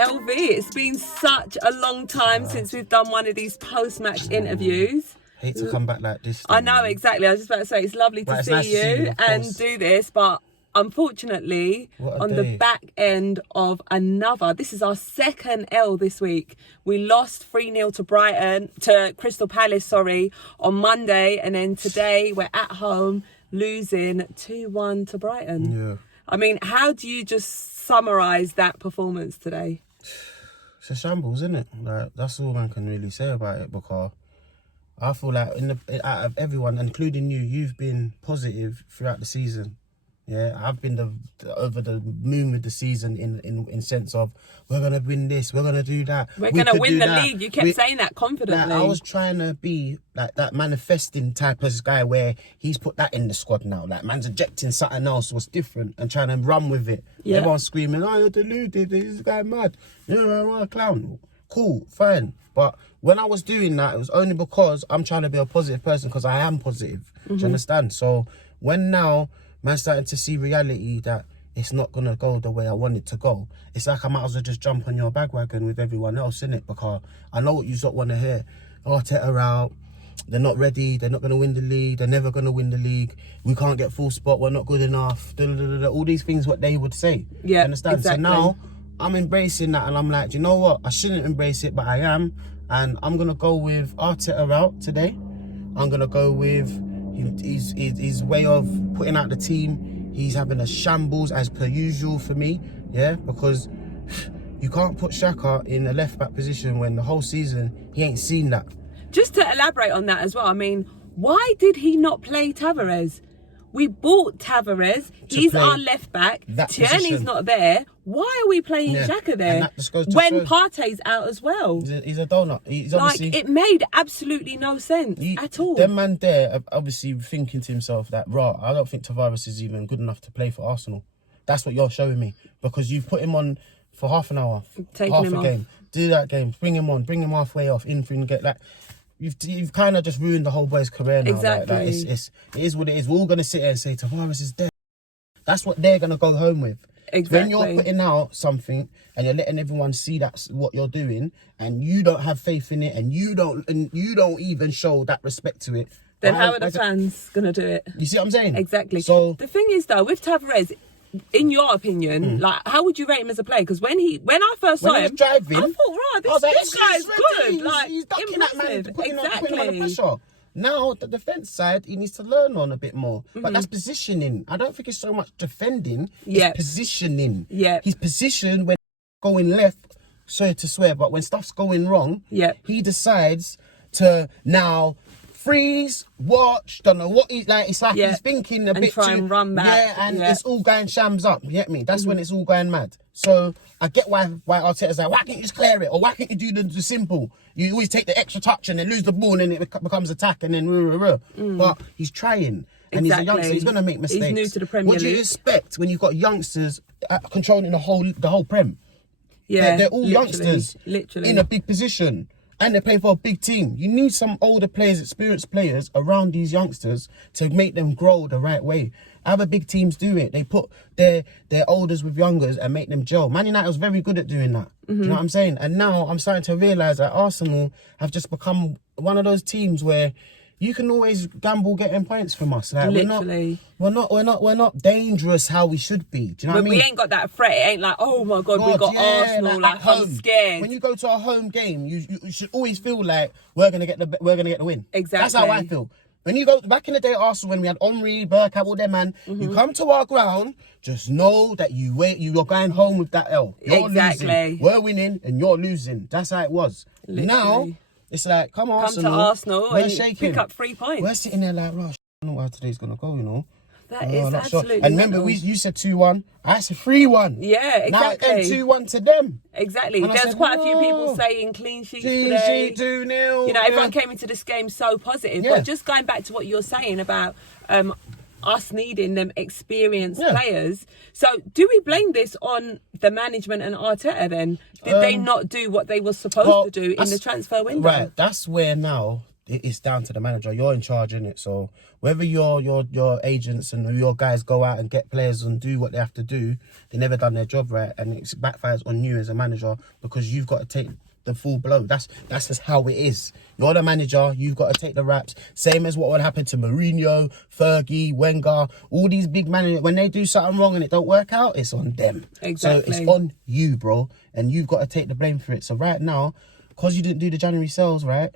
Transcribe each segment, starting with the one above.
LV, it's been such a long time since we've done one of these post-match interviews. Hate to come back like this. I know, exactly. I was just about to say, it's lovely to see you and do this, but unfortunately, on the back end of this is our second L this week. We lost 3-0 to Crystal Palace, on Monday, and then today we're at home losing 2-1 to Brighton. Yeah. I mean, how do you just summarise that performance today? It's a shambles, isn't it? Like, that's all man can really say about it, because I feel like out of everyone, including you, you've been positive throughout the season. Yeah, I've been over the moon with the season in sense of, we're going to win this, we're going to do that. We're going to win the league. You kept saying that confidently. Like, I was trying to be like that manifesting type of guy where he's put that in the squad now. Like, man's ejecting something else was different and trying to run with it. Yeah. Everyone's screaming, oh, you're deluded, this guy mad. You're a clown. Cool, fine. But when I was doing that, it was only because I'm trying to be a positive person, because I am positive. Do you understand? So when now man's starting to see reality that it's not going to go the way I want it to go, it's like I might as well just jump on your bandwagon with everyone else, innit? Because I know what you don't want to hear. Arteta out, they're not ready, they're not going to win the league, they're never going to win the league, we can't get full spot, we're not good enough, all these things what they would say. Yeah, you understand? Exactly. So now I'm embracing that, and I'm like, do you know what? I shouldn't embrace it, but I am. And I'm going to go with Arteta out today. I'm going to go with his way of putting out the team. He's having a shambles as per usual for me. Yeah, because you can't put Xhaka in a left-back position when the whole season he ain't seen that. Just to elaborate on that as well, I mean, why did he not play Tavares? We bought Tavares. He's our left back. Tierney's not there. Why are we playing Xhaka there when Partey's out as well? He's a donut. He's obviously, it made absolutely no sense at all. Them man there are obviously thinking to himself that, I don't think Tavares is even good enough to play for Arsenal. That's what you're showing me, because you've put him on for half an hour, half a game. Do that game. Bring him on. Bring him halfway off. Get like. You've kind of just ruined the whole boy's career now. Exactly. Like, it is what it is. We're all going to sit here and say Tavares is dead. That's what they're going to go home with. Exactly. When you're putting out something and you're letting everyone see that's what you're doing, and you don't have faith in it, and you don't even show that respect to it, then how are the fans going to do it? You see what I'm saying? Exactly. So the thing is, though, with Tavares, in your opinion, like, how would you rate him as a player? Because when I first saw him, driving, I thought, this guy's good. He's ducking that man, putting on the pressure. Now, the defence side, he needs to learn on a bit more. But that's positioning. I don't think it's so much defending. It's positioning. Yeah. He's positioned when going left, sorry to swear, but when stuff's going wrong, he decides to now freeze, watch, don't know what he's like. It's like he's thinking a bit try and run back. Yeah, and it's all going shams up. You get me? That's when it's all going mad. So I get why Arteta's like, why can't you just clear it? Or why can't you do the simple? You always take the extra touch and then lose the ball and then it becomes attack and then But he's trying. And he's a youngster. He's going to make mistakes. He's new to the Premier League. What do you expect when you've got youngsters controlling the whole Prem? Yeah, they're all youngsters in a big position. And they're playing for a big team. You need some older players, experienced players around these youngsters to make them grow the right way. Other big teams do it. They put their olders with youngers and make them gel. Man United was very good at doing that. Do you know what I'm saying? And now I'm starting to realise that Arsenal have just become one of those teams where you can always gamble getting points from us. Like, literally. We're not dangerous how we should be. Do you know what I mean? We ain't got that threat. It ain't like, oh my God, we got Arsenal, like I'm scared. When you go to a home game, you should always feel like we're gonna get the win. Exactly. That's how I feel. When you go back in the day, Arsenal, when we had Henry, Bergkamp, all them man, you come to our ground, just know that you're going home with that L. You're losing. We're winning and you're losing. That's how it was. Literally. Now it's like, come Arsenal, to Arsenal and shaking. Pick up 3 points. We're sitting there like, I don't know how today's gonna go, you know. That is absolutely sure. And remember, you said 2-1. I said 3-1. Yeah, exactly. Now it's 2-1 to them. Exactly. And there's quite a few people saying clean sheets today. 2-0. You know, everyone came into this game so positive. Yeah. But just going back to what you're saying about us needing them experienced players. So do we blame this on the management and Arteta then? Did they not do what they were supposed to do in the transfer window? Right. That's where now it's down to the manager. You're in charge, innit? So whether your agents and your guys go out and get players and do what they have to do, they never done their job right, and it backfires on you as a manager because you've got to take the full blow. That's just how it is. You're the manager, you've got to take the raps. Same as what would happen to Mourinho, Fergie, Wenger, all these big managers. When they do something wrong and it don't work out, it's on them. Exactly. So it's on you, bro, and you've got to take the blame for it. So right now, because you didn't do the January sales, right,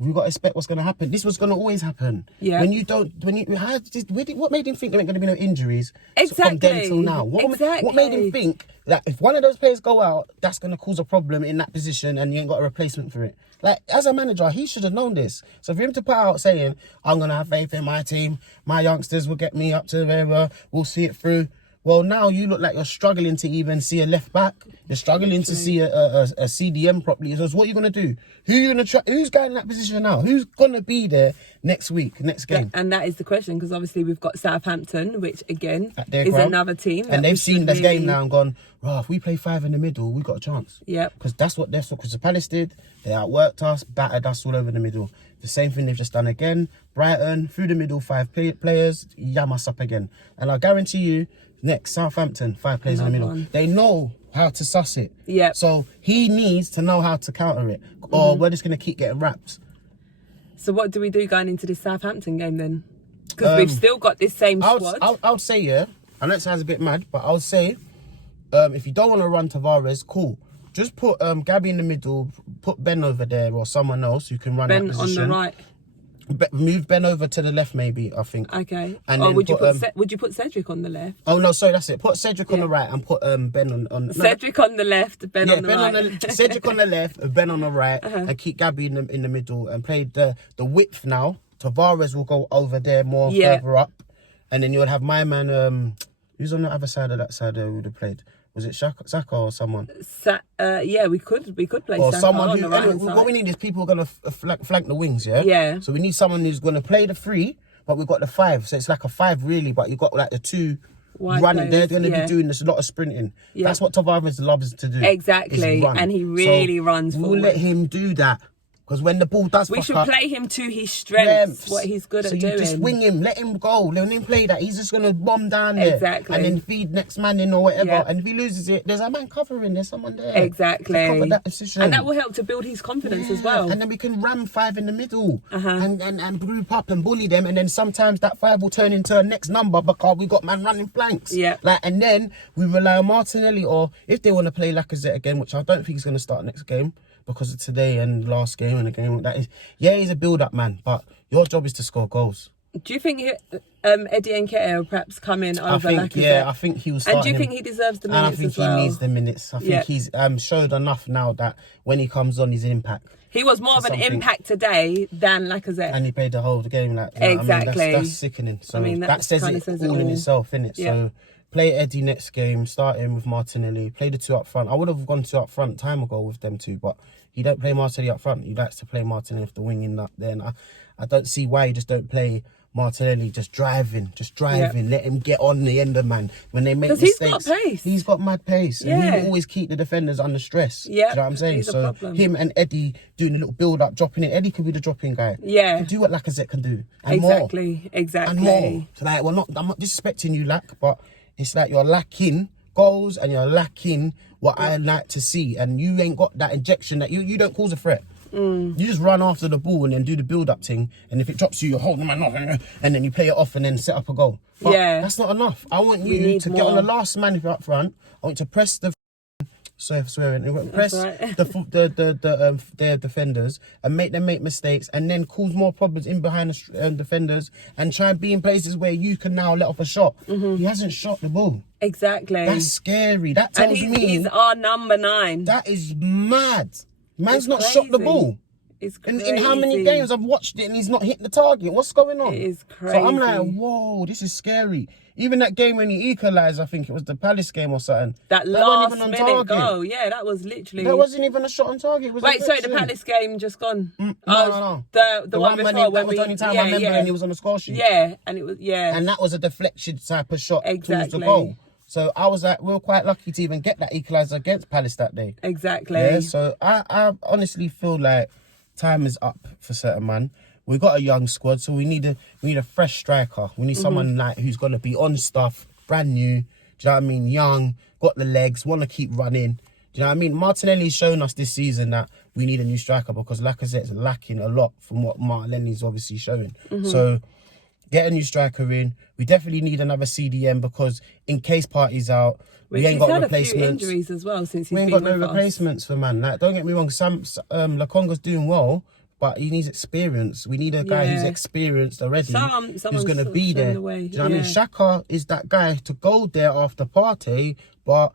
we've got to expect what's going to happen. This was going to always happen. Yeah. What made him think there ain't going to be no injuries Exactly. from then till now? What made him think that if one of those players go out, that's going to cause a problem in that position and you ain't got a replacement for it? Like, as a manager, he should have known this. So for him to put out saying, I'm going to have faith in my team, my youngsters will get me up to wherever, we'll see it through. Well, now you look like you're struggling to even see a left back. You're struggling to see a CDM properly. So what are you going to do? Who's going in that position now? Who's going to be there next week, next game? And that is the question, because obviously we've got Southampton, which again is another team. And they've seen the game now and gone, if we play 5 in the middle, we've got a chance. Yeah. Because that's what Crystal Palace did. They outworked us, battered us all over the middle. The same thing they've just done again. Brighton, through the middle, 5 players, yam us up again. And I guarantee you, next, Southampton, 5 players in the middle. They know how to suss it. Yeah. So he needs to know how to counter it, or we're just going to keep getting wraps. So what do we do going into this Southampton game then? Because we've still got this same squad. I would say, yeah, I know it sounds a bit mad, but I would say, if you don't want to run Tavares, cool. Just put Gabby in the middle, put Ben over there or someone else who can run that position. Ben on the right. Move Ben over to the left, maybe, I think. Okay. And would you put Cedric on the left? Oh, no, sorry, that's it. Put Cedric on the right and put Ben on... Cedric on the left, Ben on the right. Cedric on the left, Ben on the right, and keep Gabby in the middle and play the width now. Tavares will go over there more further up. And then you'll have my man... who's on the other side of that side who would have played? Was it Saka or someone? Yeah, we could play or Saka someone on who. the right Anyway, what we need is people who are going to flank the wings, yeah? Yeah. So we need someone who's going to play the 3, but we've got the 5. So it's like a 5 really, but you've got like the 2 wide running. players, They're going to be doing this a lot of sprinting. Yeah. That's what Tavares loves to do. Exactly. And he really runs forward. We'll let him do that. Because when the ball does we fuck should up, play him to his strengths, what he's good at doing. So you just wing him, let him go, let him play that. He's just going to bomb down there. Exactly. And then feed next man in or whatever. Yeah. And if he loses it, there's a man covering, there's someone there. Exactly. To cover that position. And that will help to build his confidence as well. And then we can ram 5 in the middle and group up and bully them. And then sometimes that 5 will turn into a next number because we got man running flanks. Yeah. And then we rely on Martinelli, or if they want to play Lacazette again, which I don't think he's going to start next game, because of today and last game and the game that is. Yeah, he's a build-up man, but your job is to score goals. Do you think Eddie Nketiah will perhaps come in over Lacazette? Yeah, I think he will start. And do you think he deserves the minutes as well? And I think he needs the minutes. I think he's showed enough now that when he comes on, he's an impact. He was more of an impact today than Lacazette. And he played the whole game. Exactly. I mean, that's sickening. So that says it all in itself, innit? Yeah. So play Eddie next game, start him with Martinelli, play the 2 up front. I would have gone 2 up front time ago with them 2, but he don't play Martinelli up front. He likes to play Martinelli with the wing in that. Then I don't see why you just don't play Martinelli just driving. Let him get on the end of man. When they make mistakes, he's got pace. He's got mad pace. And he will always keep the defenders under stress. Yeah. Do you know what I'm saying? So him and Eddie doing a little build up, dropping it. Eddie could be the dropping guy. Yeah. He could do what Lacazette can do. And exactly. And more. So like, I'm not disrespecting you, Lac, but it's like you're lacking goals and you're lacking what I like to see, and you ain't got that injection that you don't cause a threat. You just run after the ball and then do the build-up thing, and if it drops you hold the man off and then you play it off and then set up a goal. But that's not enough. I want you to get on the last man if you're up front. I want you to press the press their defenders and make them make mistakes, and then cause more problems in behind the defenders, and try and be in places where you can now let off a shot. He hasn't shot the ball. Exactly. That's scary. That tells me he's our number 9. That is mad. Man's not shot the ball. It's crazy. In how many games I've watched it and he's not hit the target? What's going on? It is crazy. So I'm like, whoa, this is scary. Even that game when he equalised, I think it was the Palace game or something. That last minute goal, yeah, that was literally... That wasn't even a shot on target. Wait, sorry, the Palace game just gone? No. The one before that was the only time I remember and he was on the score sheet. Yeah, and it was, And that was a deflection type of shot towards the Exactly. goal. So I was like, we were quite lucky to even get that equaliser against Palace that day. Exactly. Yeah, so I honestly feel like time is up for certain man. We got a young squad, so we need a fresh striker. We need someone like who's gonna be on stuff, brand new. Do you know what I mean? Young, got the legs, want to keep running. Do you know what I mean? Martinelli's shown us this season that we need a new striker because Lacazette's lacking a lot from what Martinelli's obviously showing. So get a new striker in. We definitely need another CDM because in case Partey's out, we ain't got replacements. He's had a few injuries as well since he's we ain't been got no with replacements for man. Like, don't get me wrong, Laconga's doing well, but he needs experience. We need a guy who's experienced already, who's going to be there. Do you know what I mean? Xhaka is that guy to go there after Partey, but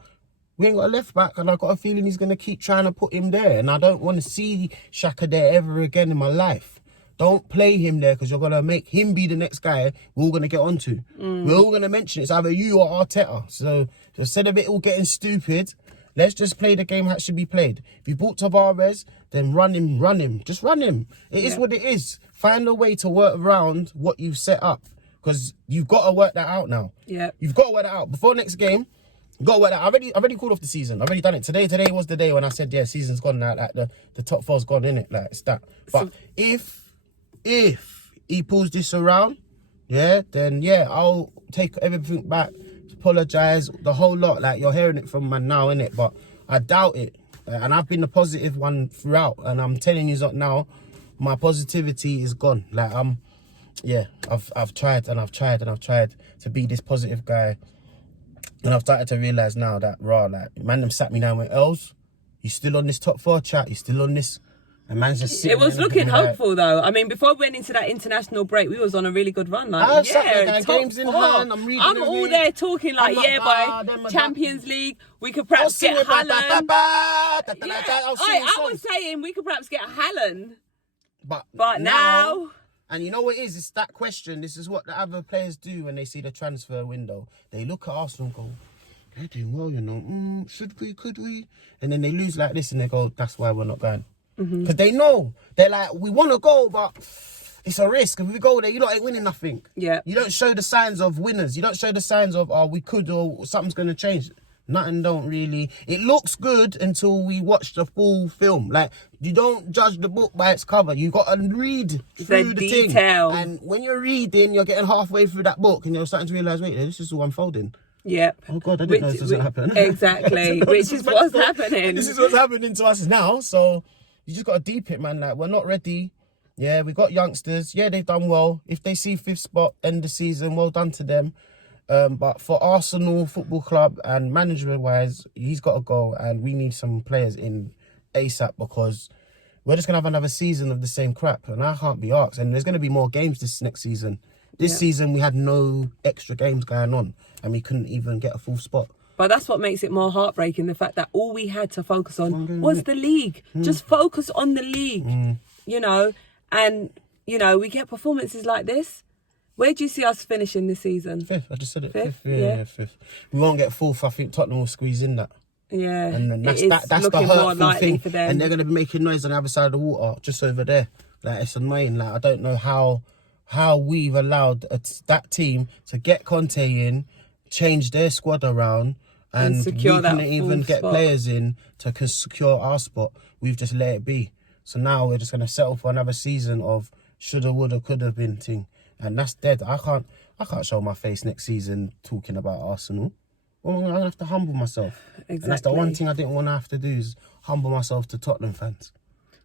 we ain't got a left back, and I've got a feeling he's going to keep trying to put him there, and I don't want to see Xhaka there ever again in my life. Don't play him there because you're going to make him be the next guy we're all going to get onto. We're all going to mention it. It's either you or Arteta. So instead of it all getting stupid, let's just play the game that should be played. If you bought Tavares, then run him. Just run him. It is what it is. Find a way to work around what you've set up because you've got to work that out now. Yeah. You've got to work that out. Before next game, you've got to work that out. I've already called off the season. I've already done it. Today was the day when I said, yeah, season's gone now. Like the top four's gone, innit? Like, it's that. But if he pulls this around, then I'll take everything back, apologise, the whole lot. Like, you're hearing it from man now, innit? But I doubt it. And I've been the positive one throughout. And I'm telling you now, my positivity is gone. Like, I've tried to be this positive guy. And I've started to realise now that, man, them sat me down with Els. You still on this top 4 chat? You still on this? And man's just sitting. It was looking hopeful though. I mean, before we went into that international break, we was on a really good run. Like, games in hand. I'm all there talking like, boy, Champions League. We could perhaps get Haaland. I was saying we could perhaps get Haaland. But now. And you know what it is? It's that question. This is what the other players do when they see the transfer window. They look at Arsenal and go, they're doing well, you know. Should we? Could we? And then they lose like this and they go, that's why we're not going. Because they know. They're like, we want to go, but it's a risk. If we go there, you lot ain't winning nothing. Yeah. You don't show the signs of winners. You don't show the signs of, we could or something's going to change. Nothing don't really. It looks good until we watch the full film. Like, you don't judge the book by its cover. You got to read through the thing. And when you're reading, you're getting halfway through that book and you're starting to realise, wait, this is all unfolding. Yep. Oh God, I didn't know this was going to happen. Exactly. Which is what's happening. This is what's happening to us now. So you just got to deep it, man. Like, we're not ready. Yeah, we got youngsters. Yeah, they've done well. If they see 5th spot end the season, well done to them. But for Arsenal Football Club and management-wise, he's got to go, and we need some players in ASAP because we're just going to have another season of the same crap, and I can't be arsed. And there's going to be more games this next season. This season, we had no extra games going on, and we couldn't even get a full spot. But that's what makes it more heartbreaking, the fact that all we had to focus on was the league. Just focus on the league, you know. And, you know, we get performances like this. Where do you see us finishing this season? 5th, I just said it. 5th? Yeah, 5th. We won't get 4th. I think Tottenham will squeeze in that. Yeah, and that's the hurtful thing. For them. And they're going to be making noise on the other side of the water, just over there. Like, it's annoying. Like, I don't know how we've allowed that team to get Conte in, change their squad around, and we couldn't even get players in to secure our spot. We've just let it be. So now we're just going to settle for another season of shoulda, woulda, coulda been thing. And that's dead. I can't show my face next season talking about Arsenal. Well, I'm going to have to humble myself. Exactly. And that's the one thing I didn't want to have to do is humble myself to Tottenham fans.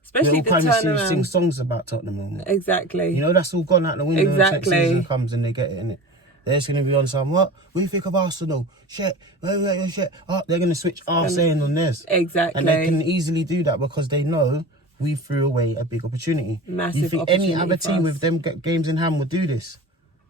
Especially the turnaround. Sing songs about Tottenham. Exactly. You know, that's all gone out the window. Exactly. Next season comes and they get it, innit? They're just going to be on some, what do you think of Arsenal? Shit. Shit. Oh, they're going to switch our saying on theirs. Exactly. And they can easily do that because they know we threw away a big opportunity. Massive You think opportunity any other team with them games in hand would do this?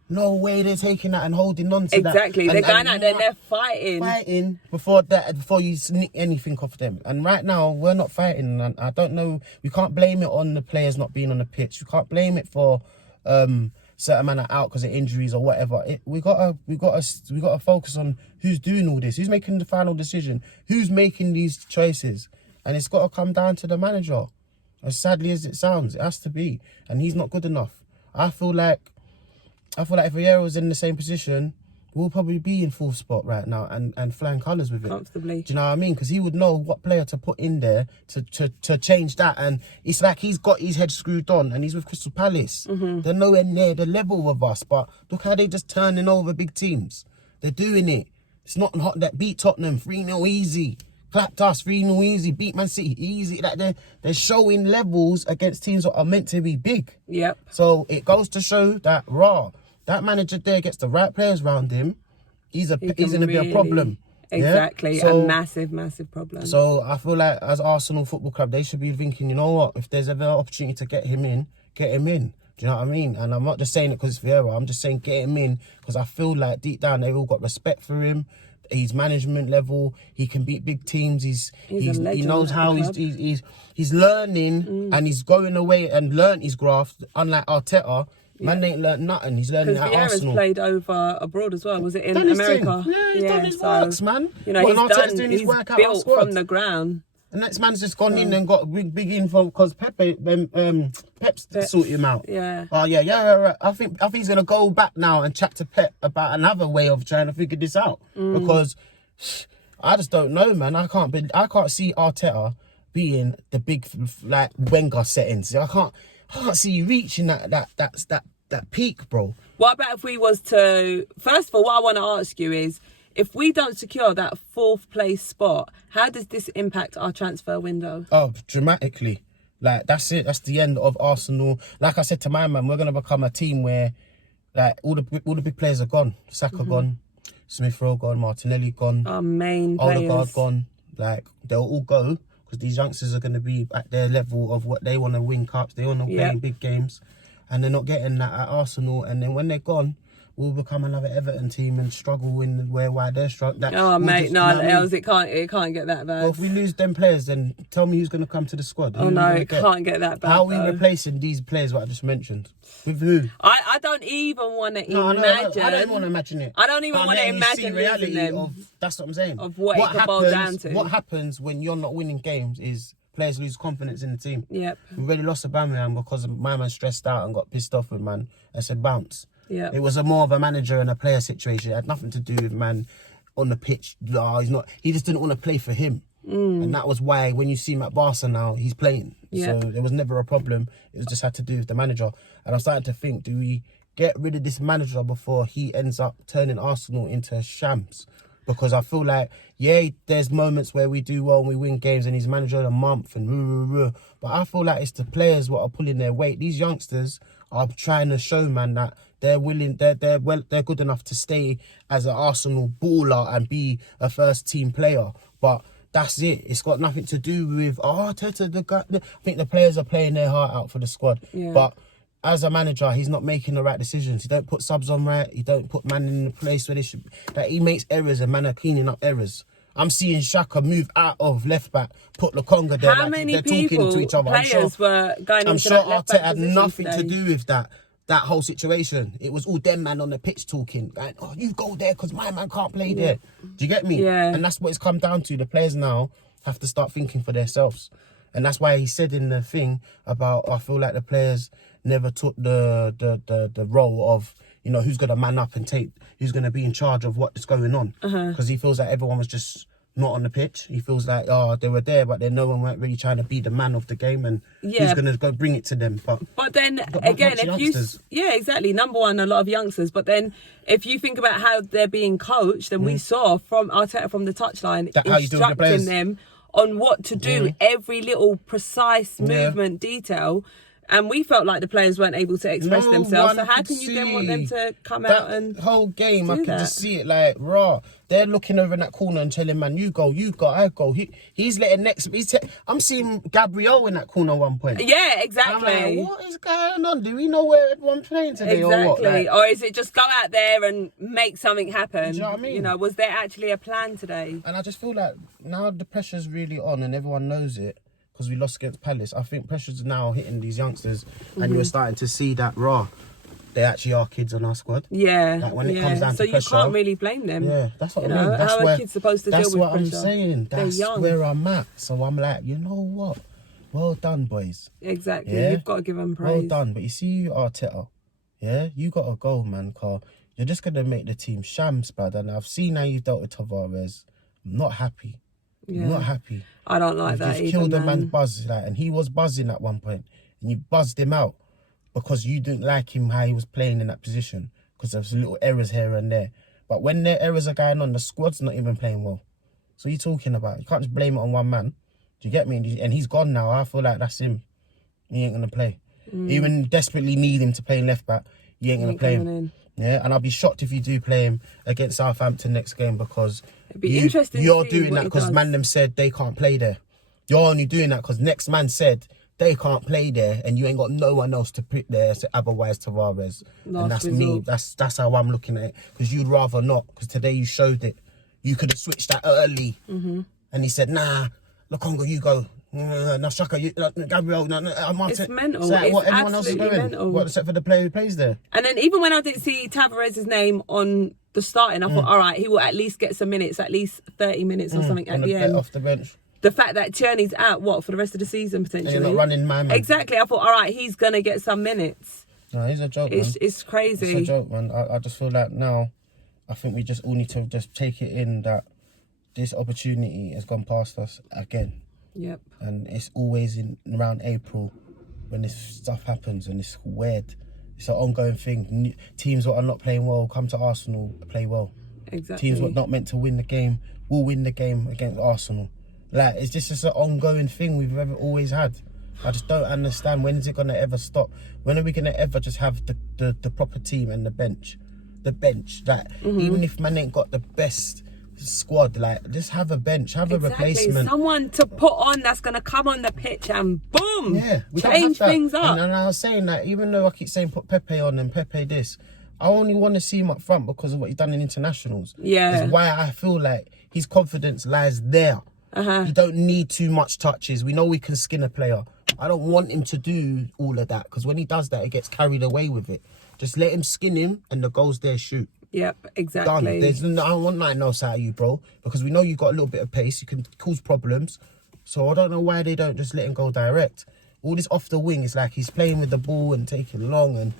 No way they're taking that and holding on to that. Exactly. They're going out there and they're fighting. Fighting before you sneak anything off them. And right now, we're not fighting. And I don't know. We can't blame it on the players not being on the pitch. We can't blame it for certain men are out because of injuries or whatever. We gotta focus on who's doing all this. Who's making the final decision? Who's making these choices? And it's got to come down to the manager. As sadly as it sounds, it has to be. And he's not good enough. I feel like if Vieira was in the same position, we'll probably be in fourth spot right now and flying colours with it. Comfortably. Do you know what I mean? Because he would know what player to put in there to change that. And it's like he's got his head screwed on and he's with Crystal Palace. They're nowhere near the level of us. But look how they just turning over big teams. They're doing it. It's not hot that beat Tottenham 3-0 easy. Clapped us 3-0 easy. Beat Man City easy. Like they're showing levels against teams that are meant to be big. Yep. So it goes to show that that manager there gets the right players around him. He's going to be a problem. Exactly, yeah? So, a massive problem. So I feel like as Arsenal Football Club, they should be thinking, you know what, if there's ever an opportunity to get him in, get him in. Do you know what I mean? And I'm not just saying it because it's Vieira. I'm just saying get him in because I feel like deep down they've all got respect for him. He's management level. He can beat big teams. He knows how he's learning and he's going away and learned his graft. Unlike Arteta, man ain't learned nothing. He's learning at Arsenal. Vieira's played over abroad as well. Was it in America? Yeah, he's done his works, man. You know, he's built from the ground. And next man's just gone in and got big info because Pep's sorted him out. Yeah. Oh yeah. I think he's gonna go back now and chat to Pep about another way of trying to figure this out because I just don't know, man. I can't see Arteta being the big like Wenger settings. I can't see you reaching that peak, bro. What about if we was to... First of all, what I want to ask you is, if we don't secure that 4th place spot, how does this impact our transfer window? Oh, dramatically. Like, that's it. That's the end of Arsenal. Like I said to my man, we're going to become a team where like all the big players are gone. Saka gone, Smith Rowe gone, Martinelli gone. Our main players. Odegaard gone. Like, they'll all go because these youngsters are going to be at their level of what they want to win cups. They want to play in big games. And they're not getting that at Arsenal. And then when they're gone, we'll become another Everton team and struggle in why they're struggling. It can't get that bad. Well, if we lose them players, then tell me who's going to come to the squad. It can't get that bad. How are we replacing these players what I just mentioned? With who? I don't even want to imagine. I don't want to imagine it. I don't even want to imagine reality them. That's what I'm saying. Of what it could boil down to. What happens when you're not winning games is players lose confidence in the team. Yep. We really lost Aubameyang because my man stressed out and got pissed off with man and said bounce. Yeah. It was more of a manager and a player situation. It had nothing to do with man on the pitch. He just didn't want to play for him. And that was why when you see him at Barca now, he's playing. Yeah. So there was never a problem. It was just had to do with the manager. And I'm starting to think, do we get rid of this manager before he ends up turning Arsenal into shams? Because I feel like, there's moments where we do well and we win games and he's manager of the month and but I feel like it's the players what are pulling their weight. These youngsters are trying to show, man, that they're willing, they're good enough to stay as an Arsenal baller and be a first team player. But that's it. It's got nothing to do with Arteta, the guy. I think the players are playing their heart out for the squad. Yeah. But as a manager, he's not making the right decisions. He don't put subs on right. He don't put man in the place where they should. Like, he makes errors and man are cleaning up errors. I'm seeing Xhaka move out of left back, put Lokonga there. How many people, talking to each other. Players were going into that left back position? I'm sure Arteta had nothing to do with that whole situation. It was all them man on the pitch talking. Like, you go there because my man can't play there. Do you get me? Yeah. And that's what it's come down to. The players now have to start thinking for themselves. And that's why he said in the thing about, I feel like the players never took the role of, who's going to man up and who's going to be in charge of what's going on. Because he feels like everyone was just not on the pitch. He feels like, they were there, but then no one weren't really trying to be the man of the game and who's going to go bring it to them. But then, again, exactly. Number one, a lot of youngsters. But then if you think about how they're being coached, then we saw from Arteta from the touchline instructing them on what to do, every little precise movement, detail. And we felt like the players weren't able to express themselves. So how can you then want them to come out and that whole game, I could just see it like, they're looking over in that corner and telling man, you go, I go. He's letting I'm seeing Gabriel in that corner at one point. Yeah, exactly. I'm like, what is going on? Do we know where everyone's playing today or what? Exactly. Or is it just go out there and make something happen? Do you know what I mean? Was there actually a plan today? And I just feel like now the pressure's really on and everyone knows it. Because we lost against Palace, I think pressure's now hitting these youngsters, and you're starting to see that they actually are kids on our squad. Yeah, like when it comes down to pressure, so you can't really blame them. Yeah, that's what I mean. That's how are kids supposed to deal with pressure? That's what I'm saying. That's where I'm at. So I'm like, you know what? Well done, boys. Exactly. Yeah? You've got to give them praise. Well done. But you see, Arteta, you got to go, man. Car, you're just going to make the team shams, bad. And I've seen how you've dealt with Tavares. I'm not happy. Yeah. I'm not happy. I don't like You've that just either, killed a man. man's buzz, like, and he was buzzing at one point, and you buzzed him out because you didn't like him how he was playing in that position because there's little errors here and there. But when their errors are going on, the squad's not even playing well. So what are you talking about? You can't just blame it on one man. Do you get me? And he's gone now. I feel like that's him. He ain't going to play. Even desperately need him to play in left back, you ain't going to play him. Yeah, and I'll be shocked if you do play him against Southampton next game because it'd be interesting. You're doing that because man them said they can't play there. You're only doing that because next man said they can't play there and you ain't got no one else to put there otherwise Tavares. And that's me. That's how I'm looking at it. Because you'd rather not. Because today you showed it. You could have switched that early. And he said, nah, Lokonga, you go. No, Shaka, Gabriel, Martin. It's mental. It's like it's what everyone else is doing. Mental. What, except for the player who plays there. And then even when I didn't see Tavares' name on the starting, I thought, all right, he will at least get some minutes, at least 30 minutes or something at the end. Off the bench. The fact that Tierney's out, for the rest of the season potentially. And you're not running man. Exactly. I thought, all right, he's going to get some minutes. No, he's a joke, man. It's crazy. It's a joke, man. I just feel like now, I think we just all need to just take it in that this opportunity has gone past us again. Yep. And it's always in around April when this stuff happens and it's weird. It's an ongoing thing. Teams that are not playing well come to Arsenal, play well. Exactly. Teams that are not meant to win the game will win the game against Arsenal. Like, it's just an ongoing thing we've always had. I just don't understand, when is it going to ever stop? When are we going to ever just have the proper team and the bench? The bench, like, even if man ain't got the best squad, like, just have a bench, have a replacement. Someone to put on that's going to come on the pitch and boom, we change things up. And I was saying that, even though I keep saying put Pepe on and Pepe this, I only want to see him up front because of what he's done in internationals. Yeah. It's why I feel like his confidence lies there. You don't need too much touches. We know we can skin a player. I don't want him to do all of that because when he does that, he gets carried away with it. Just let him skin him and the goal's there, shoot. Yep, exactly. Done. I don't want nothing else out of you, bro, because we know you've got a little bit of pace. You can cause problems. So I don't know why they don't just let him go direct. All this off the wing is like he's playing with the ball and taking long and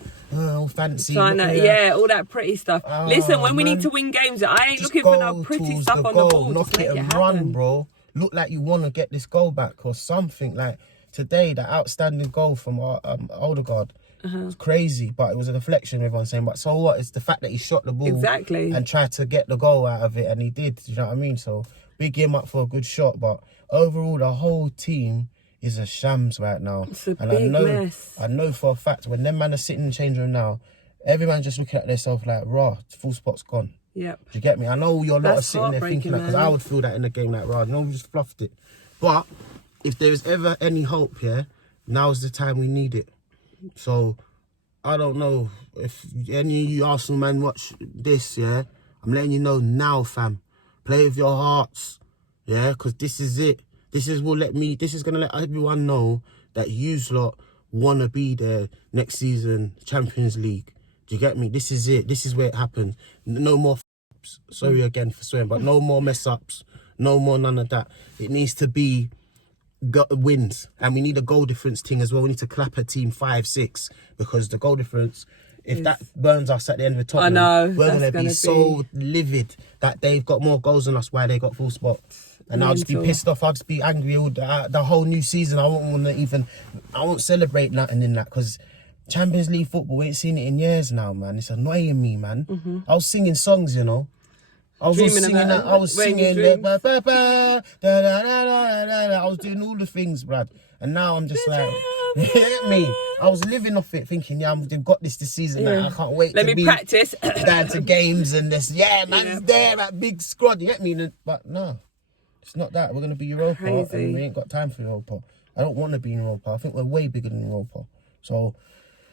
fancy. All that pretty stuff. Listen, when we need to win games, I ain't looking for no pretty stuff on the ball. Knock it and run, bro. Look like you want to get this goal back or something. Like today, the outstanding goal from Odegaard. It's crazy, but it was a deflection, everyone's saying. But so what? It's the fact that he shot the ball and tried to get the goal out of it, and he did. You know what I mean? So big him up for a good shot. But overall, the whole team is a shams right now. It's a big mess. I know for a fact when them man are sitting in the change room now, every man just looking at themselves like, raw, full spot's gone. Yep. Do you get me? I know your lot are sitting there thinking that, because I would feel that in a game like, raw, we just fluffed it. But if there is ever any hope here, now's the time we need it. So I don't know if any of you Arsenal man watch this, yeah? I'm letting you know now, fam. Play with your hearts, yeah? Because this is it. This is going to let everyone know that yous lot want to be there next season, Champions League. Do you get me? This is it. This is where it happens. No more f***s. Sorry again for swearing, but no more mess-ups. No more none of that. It needs to be wins, and we need a goal difference thing as well. We need to clap a team 5-6 because the goal difference, if that burns us at the end of the top, we're gonna be so livid that they've got more goals than us while they got full spot. And I'll just be pissed off. I'll just be angry all the whole new season. I won't celebrate nothing in that because Champions League football, we ain't seen it in years now, man. It's annoying me, man. I was singing songs, you know. I was singing I was doing all the things, Brad. And now I'm just like, you get me? I was living off it, thinking, they've got this season. Like, I can't wait to practice. Down to games and this. Yeah, man's there, that big squad. You get me? But no, it's not that. We're going to be Europa. And we ain't got time for Europa. I don't want to be in Europa. I think we're way bigger than Europa. So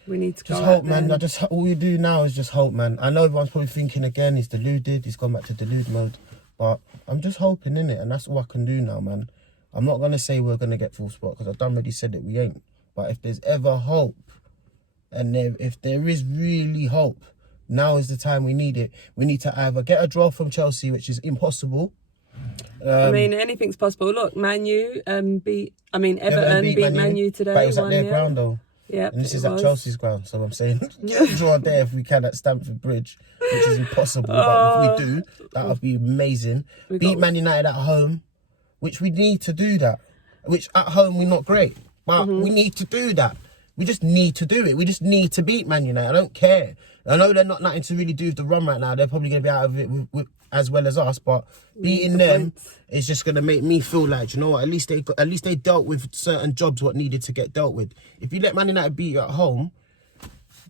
we need to just hope, man. All we do now is just hope, man. I know everyone's probably thinking again, he's deluded. He's gone back to delude mode. But I'm just hoping, innit? And that's all I can do now, man. I'm not going to say we're going to get full spot because I've already said it, we ain't. But if there's ever hope, and if there is really hope, now is the time we need it. We need to either get a draw from Chelsea, which is impossible. Anything's possible. Look, Everton beat Man U today. But it was at their ground, though. Yeah, and this is at Chelsea's ground, so I'm saying get a draw there if we can at Stamford Bridge. which is impossible. But if we do, that would be amazing. Beat Man United at home, which we need to do that. Which at home we're not great, but we need to do that. We just need to do it. We just need to beat Man United. I don't care. I know they're not nothing to really do with the run right now. They're probably going to be out of it as well as us, but beating them is just going to make me feel like, you know what, at least they dealt with certain jobs what needed to get dealt with. If you let Man United beat you at home,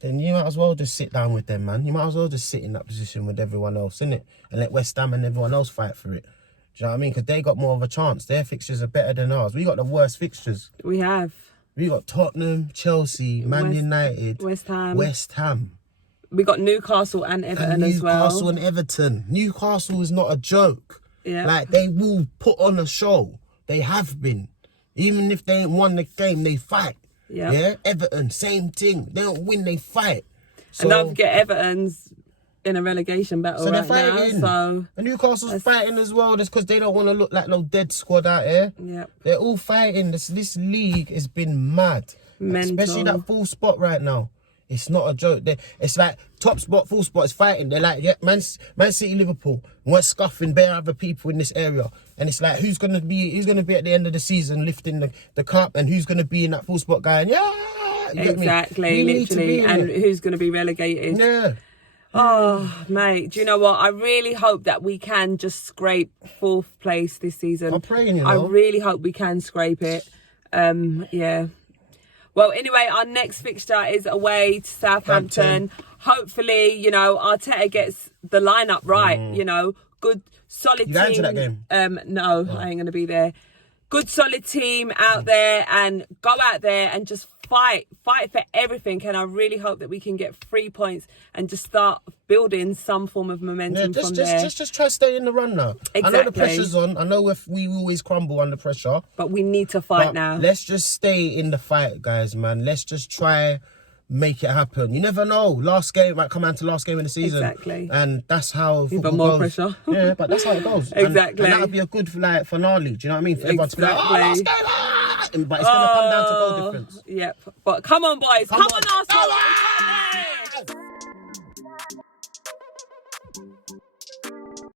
then you might as well just sit down with them, man. You might as well just sit in that position with everyone else, innit? And let West Ham and everyone else fight for it. Do you know what I mean? Because they got more of a chance. Their fixtures are better than ours. We got the worst fixtures. We have. We got Tottenham, Chelsea, Man United, West Ham. We got Newcastle and Everton as well. Newcastle and Everton. Newcastle is not a joke. Yeah. Like, they will put on a show. They have been. Even if they ain't won the game, they fight. Yep. Yeah. Everton, same thing. They don't win, they fight. So, and don't forget, Everton's in a relegation battle right now. So and Newcastle's fighting as well. Just because they don't want to look like no dead squad out here. Yep. They're all fighting. This league has been mad. Mental. Especially that full spot right now. It's not a joke. It's like top spot, full spot is fighting. They're like, yeah, Man City, Liverpool. We're scuffing bare other people in this area. And it's like, who's gonna be at the end of the season lifting the cup, and who's gonna be in that full spot going, yeah, you exactly, literally, and who's gonna be relegated? Yeah. Oh, mate, do you know what? I really hope that we can just scrape 4th place this season. I'm praying, you know. I really hope we can scrape it. Yeah. Well, anyway, our next fixture is away to Southampton. Hopefully, you know, Arteta gets the lineup right. You know, good, solid team. You going to that game? No, I ain't going to be there. Good, solid team out there, and go out there and just fight for everything. And I really hope that we can get 3 points and just start building some form of momentum from there. Just try to stay in the run now. Exactly. I know the pressure's on. I know we always crumble under pressure. But we need to fight now. Let's just stay in the fight, guys, man. Let's just try make it happen. You never know. Last game might come down to last game in the season. Exactly. And that's how football even more goes. pressure. Yeah, but that's how it goes. Exactly. And that would be a good finale. Do you know what I mean? For everyone to be like, oh, last game. But it's going to come down to goal difference. Yep. But come on, boys. Come on, Arsenal.